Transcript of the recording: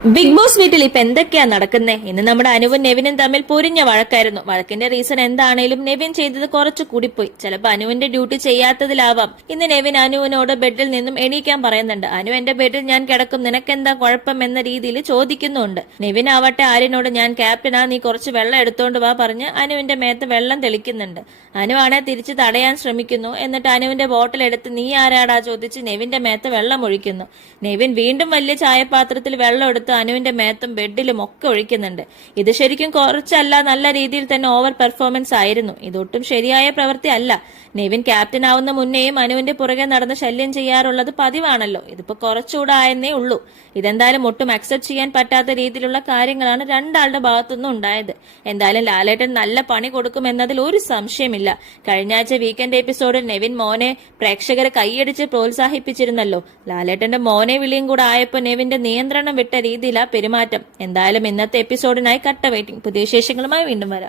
Big boss വീട്ടിൽ ഇപ്പൊ എന്തൊക്കെയാ നടക്കുന്നേ? ഇന്ന് നമ്മുടെ അനുവും നെവിനും തമ്മിൽ പൊരിഞ്ഞ വഴക്കായിരുന്നു. വഴക്കിന്റെ റീസൺ എന്താണേലും നെവിൻ ചെയ്തത് കുറച്ചു കൂടിപ്പോയി. ചിലപ്പോ അനുവിന്റെ ഡ്യൂട്ടി ചെയ്യാത്തതിലാവാം. ഇന്ന് നെവിൻ അനുവിനോട് ബെഡിൽ നിന്നും എണീക്കാൻ പറയുന്നുണ്ട്. അനു എന്റെ ബെഡിൽ ഞാൻ കിടക്കും, നിനക്കെന്താ കുഴപ്പം എന്ന രീതിയിൽ ചോദിക്കുന്നുണ്ട്. നെവിൻ ആവട്ടെ ആര്യനോട് ഞാൻ ക്യാപ്റ്റനാ, നീ കുറച്ച് വെള്ളം എടുത്തോണ്ട് വാ പറഞ്ഞ് അനുവിന്റെ മേത്ത് വെള്ളം തെളിക്കുന്നുണ്ട്. അനു ആണെ തിരിച്ച് തടയാൻ ശ്രമിക്കുന്നു. എന്നിട്ട് അനുവിന്റെ ബോട്ടിൽ എടുത്ത് നീ ആരാടാ ചോദിച്ച് നെവിന്റെ മേത്ത് വെള്ളം ഒഴിക്കുന്നു. നെവിൻ വീണ്ടും വലിയ ചായപാത്രത്തിൽ വെള്ളം എടുത്ത് അനുവിന്റെ മേത്തും ബെഡിലും ഒക്കെ ഒഴിക്കുന്നുണ്ട്. ഇത് ശരിക്കും കുറച്ചല്ല, നല്ല രീതിയിൽ തന്നെ ഓവർ പെർഫോമൻസ് ആയിരുന്നു. ഇതൊട്ടും ശരിയായ പ്രവൃത്തി അല്ല. നെവിൻ ക്യാപ്റ്റൻ ആവുന്ന മുന്നേയും അനുവിന്റെ പുറകെ നടന്ന് ശല്യം ചെയ്യാറുള്ളത് പതിവാണല്ലോ. ഇതിപ്പോ കുറച്ചുകൂടെ ആയെന്നേ ഉള്ളൂ. ഇതെന്തായാലും ഒട്ടും അക്സെപ്റ്റ് ചെയ്യാൻ പറ്റാത്ത രീതിയിലുള്ള കാര്യങ്ങളാണ് രണ്ടാളുടെ ഭാഗത്തുനിന്നും ഉണ്ടായത്. എന്തായാലും ലാലേട്ടൻ നല്ല പണി കൊടുക്കുമെന്നതിൽ ഒരു സംശയമില്ല. കഴിഞ്ഞ ആഴ്ച വീക്കെൻഡ് എപ്പിസോഡിൽ നെവിൻ മോനെ പ്രേക്ഷകരെ കൈയടിച്ച് പ്രോത്സാഹിപ്പിച്ചിരുന്നല്ലോ. ലാലേട്ടന്റെ മോനെ വിളിയും കൂടെ ആയപ്പോ നെവിന്റെ നിയന്ത്രണം വിട്ട രീതിയിലാ പെരുമാറ്റം. എന്തായാലും ഇന്നത്തെ എപ്പിസോഡിനായി കട്ട വെയിറ്റിംഗ്. പുതിയ വിശേഷങ്ങളുമായി വീണ്ടും വരാം.